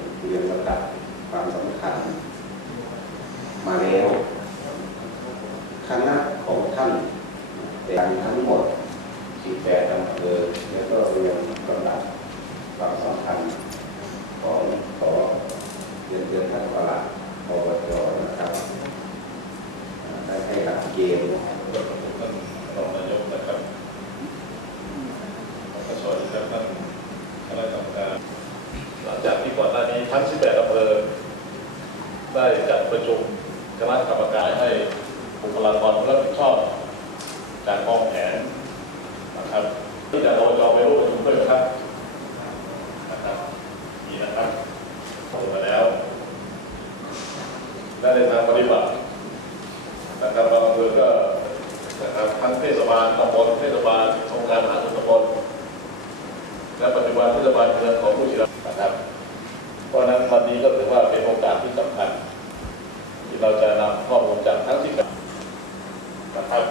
จุดเรียงลำดับความสำคัญ มาแล้วคณะของท่านแต่งทั้งหมด18อำเภอแล้วก็เรียงลำดับความสำคัญของขอเรียนเตือนท่านประหลัดอบจนะครับได้ให้หลักเกณฑ์ ได้จัดประชุมคณะกรรมการให้บุคลากรรับผิดชอบการมองแผนนะครับที่จะเราจะไปร่วมประชุมด้วยครับนะครับนี่นะครับพูดมาแล้วและในทางปฏิบัตินะครับบางอำเภอก็นะครับทั้งเทศบาลตำบลเทศบาลองค์การมหาส่วนตำบลและปัจจุบันเทศบาลเมืองของผู้ชีนะครับเพราะฉะนั้นวันนี้ก็ถือว่าเป็นโอกาสที่สำคัญ ที่เราจะนำข้อมูลจากทั้งสิบนะครับ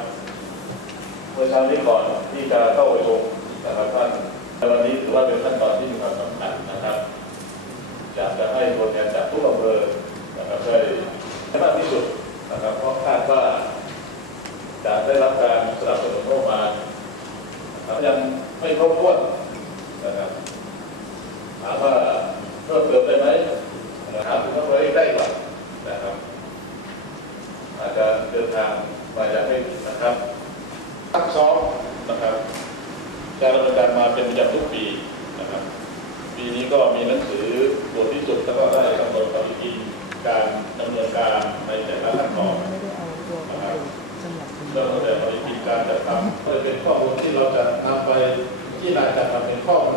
เมื่อเช้านี้ก่อนที่จะเข้าประชุมนะครับท่านแต่วันนี้ถือว่าเป็นขั้นตอนที่มีความสำคัญนะครับอยากจะให้ตัวแทนจากทุกอำเภอนะครับได้ให้มากที่สุดนะครับเพราะคาดว่าจะได้รับการสนับสนุนงบประมาครับยังไม่ครบถ้วนนะครับถามว่าเพิ่มเติมได้ไหมนะครับถึงต้องไว้ได้ก่อนนะครับ อาจจะเดินทางมาอย่างไม่นะครับซักซ้อมนะครับ การดำเนินการมาเป็นประจำทุกปีนะครับปีนี้ก็มีหนังสือบทที่สุดแล้วก็ได้กำหนดปฏิทินการดำเนินการในแต่ละขั้นตอนไม่ได้เอาตัวเขาไปสำหรับคุณเริ่มตั้งแต่ปฏิทินการจัดทำเพื่อเป็นข้อมูลที่เราจะนำไปที่นายจะทำเป็นข้อมูล